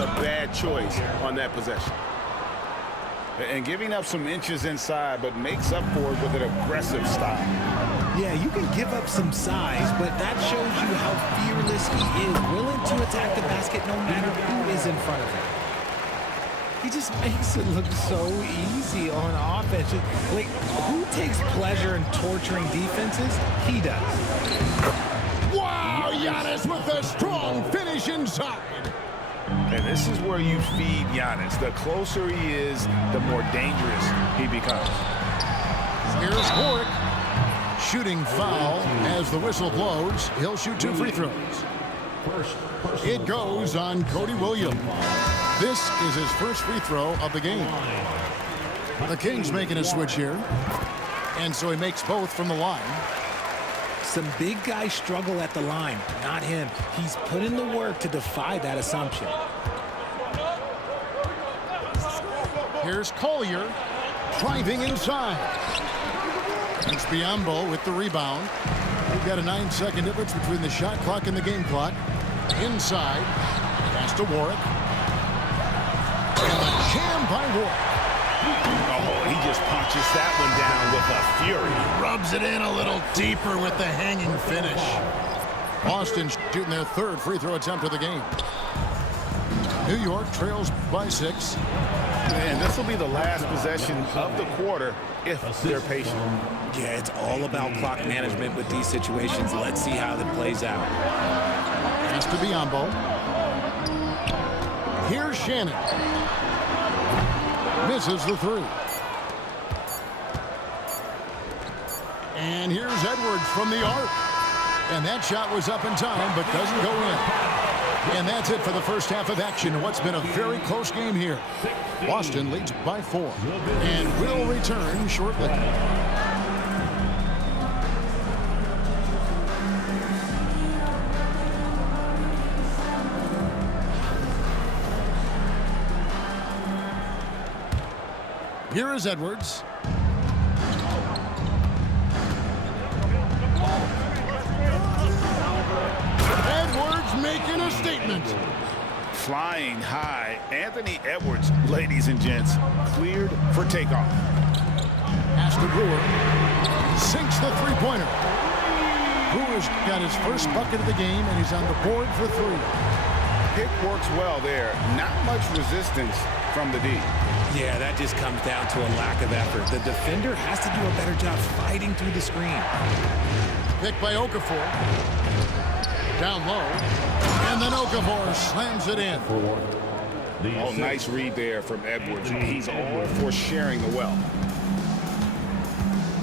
a bad choice on that possession. And giving up some inches inside, but makes up for it with an aggressive style. Yeah, you can give up some size, but that shows you how fearless he is, willing to attack the basket no matter who is in front of him. He just makes it look so easy on offense. Like, who takes pleasure in torturing defenses? He does. Wow, Giannis with a strong finish inside. And this is where you feed Giannis. The closer he is, the more dangerous he becomes. Here's Warwick. Shooting foul as the whistle blows. He'll shoot 2 free throws. It goes on Cody Williams. This is his first free throw of the game. The Kings making a switch here. And so he makes both from the line. Some big guys struggle at the line, not him. He's put in the work to defy that assumption. Here's Collier driving inside. It's Biyombo with the rebound. We've got a 9-second difference between the shot clock and the game clock. Inside, pass to Warwick. And a jam by Warwick. Oh, he just punches that one down with a fury. Rubs it in a little deeper with the hanging finish. Boston shooting their 3rd free throw attempt of the game. New York trails by 6. And this will be the last possession of the quarter if they're patient. Yeah, it's all about clock management with these situations. Let's see how that plays out. Pass to Biyombo. Here's Shannon. Misses the 3. And here's Edwards from the arc. And that shot was up in time, but doesn't go in. And that's it for the first half of action. What's been a very close game here. Boston leads by 4. And will return shortly. Here is Edwards. Edwards making a statement. Flying high, Anthony Edwards, ladies and gents, cleared for takeoff. Pass to Brewer. Sinks the three-pointer. Brewer's got his first bucket of the game, and he's on the board for 3. Pick works well there. Not much resistance from the D. Yeah, that just comes down to a lack of effort. The defender has to do a better job fighting through the screen. Pick by Okafor. Down low. And then Okafor slams it in. Oh, nice read there from Edwards. He's all for sharing the wealth.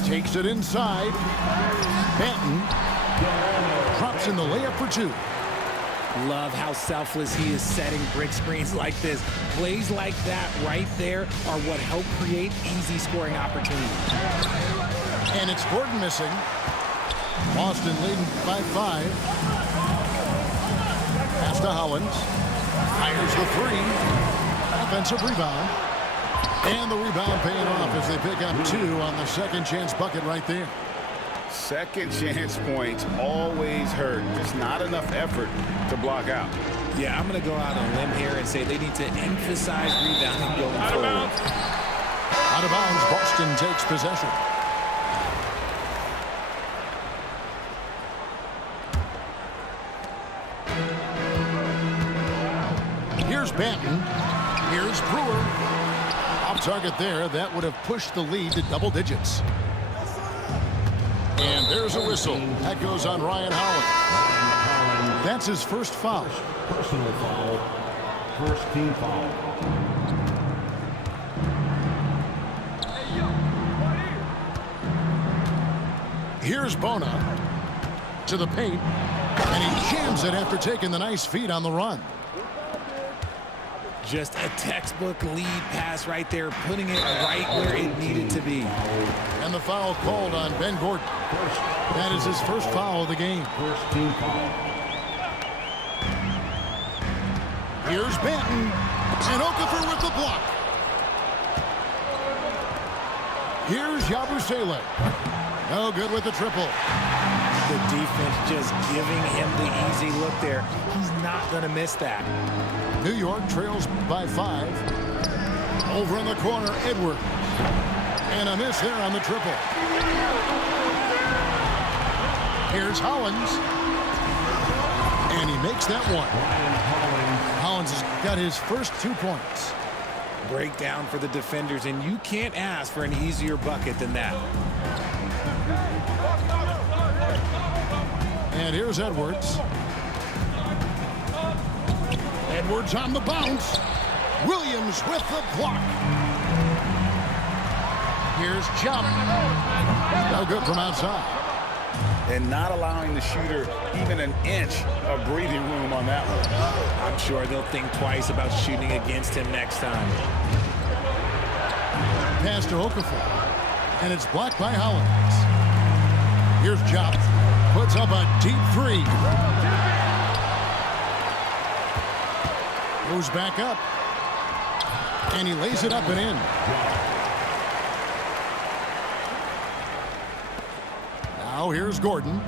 Takes it inside. Banton drops in the layup for 2. Love how selfless he is setting brick screens like this. Plays like that right there are what help create easy scoring opportunities. And it's Gordon missing. Boston leading by 5. Pass to Hollins. Fires the 3. Offensive rebound. And the rebound paying off as they pick up 2 on the second chance bucket right there. Second chance points always hurt. Just not enough effort to block out. Yeah, I'm going to go out on a limb here and say they need to emphasize rebounding going forward. Out of bounds, Boston takes possession. Here's Banton. Here's Brewer. Off target there. That would have pushed the lead to double digits. And there's a whistle. That goes on Ryan Howard. That's his first foul. Personal foul. First team foul. Here's Bona to the paint. And he jams it after taking the nice feed on the run. Just a textbook lead pass right there, putting it right where it needed to be. And the foul called on Ben Gordon. That is his first foul of the game. First team foul. Here's Banton. And Okafor with the block. Here's Yabusele. No good with the triple. The defense just giving him the easy look there. He's not going to miss that. New York trails by 5. Over in the corner, Edwards. And a miss there on the triple. Here's Hollins. And he makes that one. Hollins has got his first 2 points. Breakdown for the defenders, and you can't ask for an easier bucket than that. And here's Edwards. Edwards on the bounce. Williams with the block. Here's Jump. No good from outside. And not allowing the shooter even an inch of breathing room on that one. I'm sure they'll think twice about shooting against him next time. Pass to Okafor. And it's blocked by Hollins. Here's Jump. Puts up a deep 3. Goes back up. And he lays it up and in. Now here's Gordon.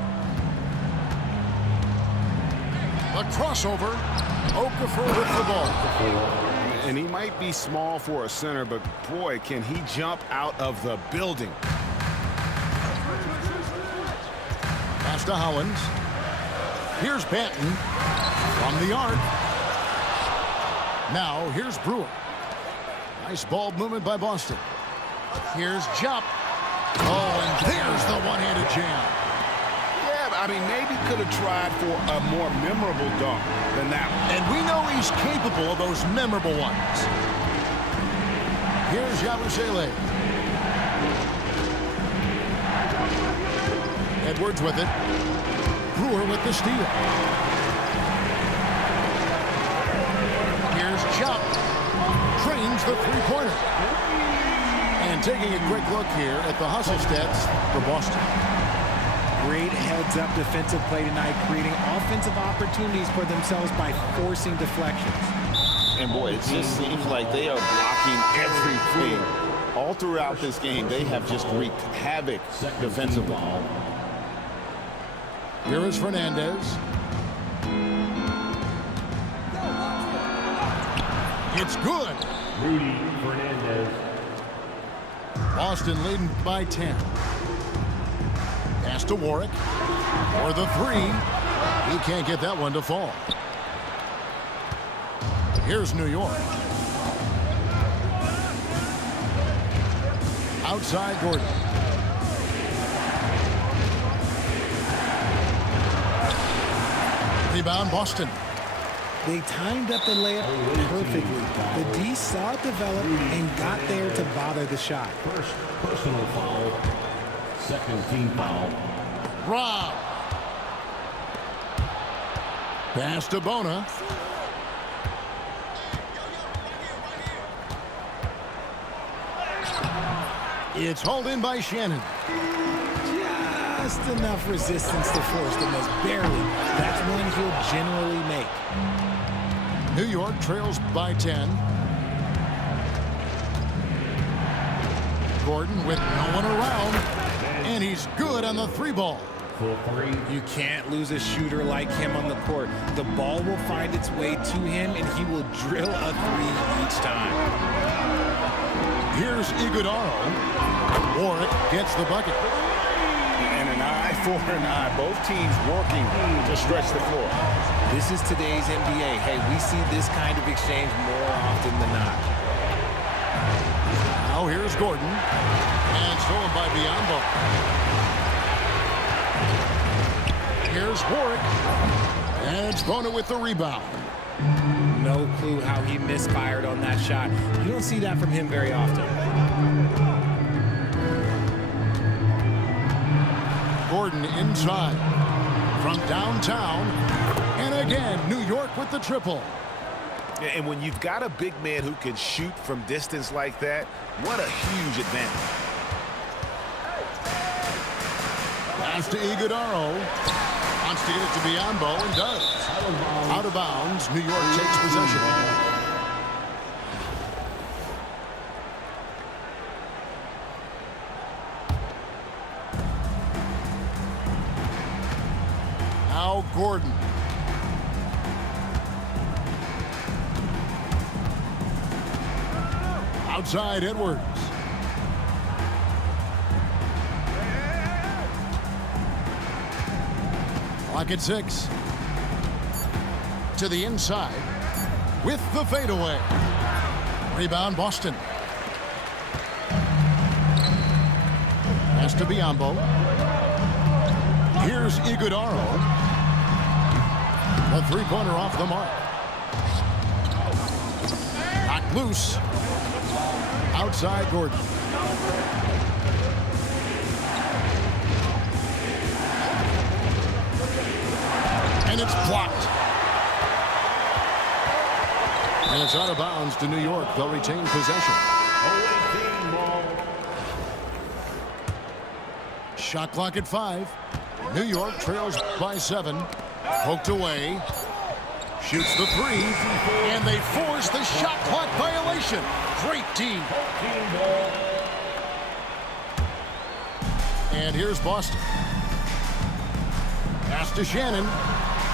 A crossover. Okafor with the ball. And he might be small for a center, but boy, can he jump out of the building. Pass to Hollins. Here's Banton from the arc. Now here's Brewer. Nice ball movement by Boston. Here's Jump. Oh, and there's the one-handed jam. Yeah, I mean, maybe could have tried for a more memorable dunk than that one. And we know he's capable of those memorable ones. Here's Yabusele. Edwards with it. Brewer with the steal. Here's Jump. Trains the three-pointer. And taking a quick look here at the hustle stats for Boston. Great heads-up defensive play tonight, creating offensive opportunities for themselves by forcing deflections. And boy, it just seems like they are blocking everything. All throughout this game, they have just wreaked havoc defensively. Here is Fernandez. It's good. Rudy Fernandez. Boston leading by 10. Pass to Warwick. For the 3. He can't get that one to fall. Here's New York. Outside Gordon. Rebound Boston. They timed up the layup perfectly. The D saw it develop and got there to bother the shot. First personal foul. Second team foul. Rob. Pass to Bona. It's hauled in by Shannon. Just enough resistance to force the miss. Barely. That's one he'll generally make. New York trails by 10. Gordon with no one around. And he's good on the 3-ball. For 3. You can't lose a shooter like him on the court. The ball will find its way to him, and he will drill a 3 each time. Here's Iguodaro. Warwick gets the bucket. And an eye for an eye. Both teams working to stretch the floor. This is today's NBA. Hey, we see this kind of exchange more often than not. Now here's Gordon. And stolen by Biyombo. Here's Warwick. And it's Bona with the rebound. No clue how he misfired on that shot. You don't see that from him very often. Gordon inside from downtown. And again, New York with the triple. And when you've got a big man who can shoot from distance like that, what a huge advantage. Pass to Iguodaro. Wants to get it to Biyombo and does. Out of bounds. New York takes possession. Gordon. Outside Edwards. Clock at 6. To the inside with the fadeaway. Rebound Boston. Pass to Biyombo. Here's Iguodaro. A three-pointer off the mark. Knocked loose. Outside Gordon. And it's blocked. And it's out of bounds to New York. They'll retain possession. Shot clock at 5. New York trails by 7. Poked away. Shoots the 3. And they force the shot clock violation. Great team. And here's Boston. Pass to Shannon.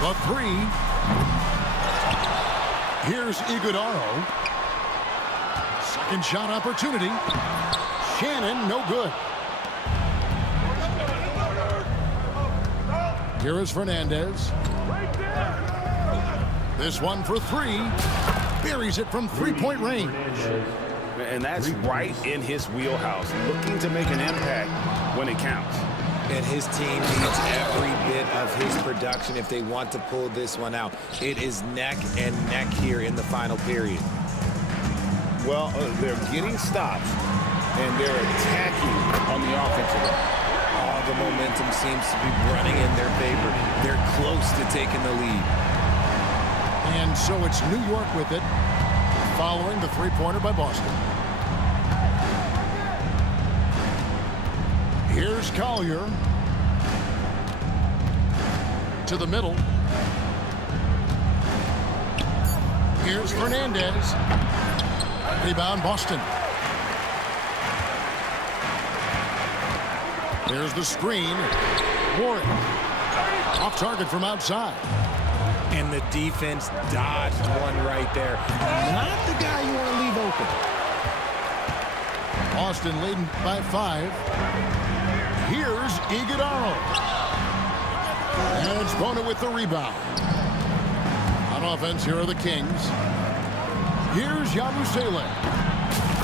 The 3. Here's Iguodaro. Second shot opportunity. Shannon, no good. Here is Fernandez. This one for 3. Buries it from three-point range. And that's right in his wheelhouse. Looking to make an impact when it counts. And his team needs every bit of his production if they want to pull this one out. It is neck and neck here in the final period. Well, they're getting stops, and they're attacking on the offensive end. All the momentum seems to be running in their favor. They're close to taking the lead. And so it's New York with it, following the three-pointer by Boston. Here's Collier. To the middle. Here's Fernandez. Rebound Boston. There's the screen. Warren. Off target from outside. And the defense dodged one right there. Not the guy you want to leave open. Boston leading by 5. Here's Iguodaro. And it's Bona with the rebound. On offense, here are the Kings. Here's Yabusele.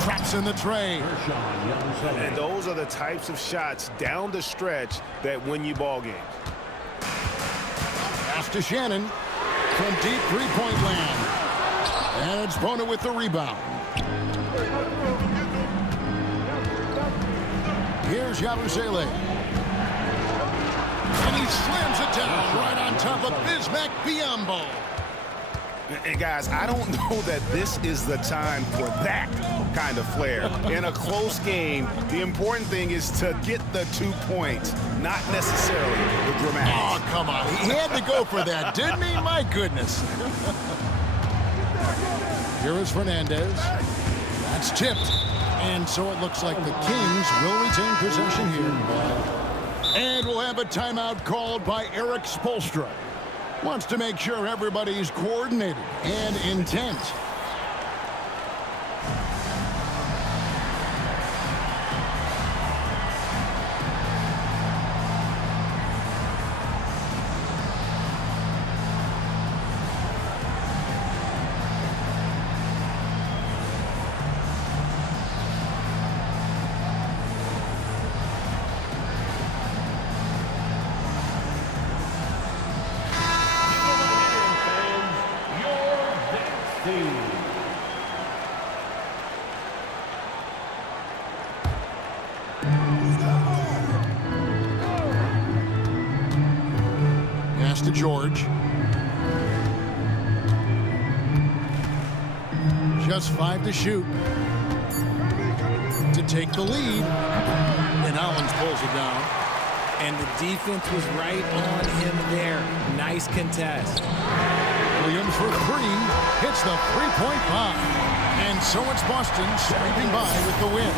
Traps in the tray. And those are the types of shots down the stretch that win you ball games. Pass to Shannon from deep three-point land. And it's Bona with the rebound. Here's Yabusele. And he slams it down right on top of Bismack Biyombo. And guys, I don't know that this is the time for that kind of flair. In a close game, the important thing is to get the 2 points, not necessarily the dramatics. Oh, come on. He had to go for that, didn't he? My goodness. Here is Fernandez. That's tipped. And so it looks like the Kings will retain possession here. And we'll have a timeout called by Eric Spoelstra. Wants to make sure everybody's coordinated and intent. Pass to George. Just 5 to shoot. To take the lead. And Hollins pulls it down. And the defense was right on him there. Nice contest. Williams for 3. Hits the three-point bomb. And so it's Boston scraping by with the win.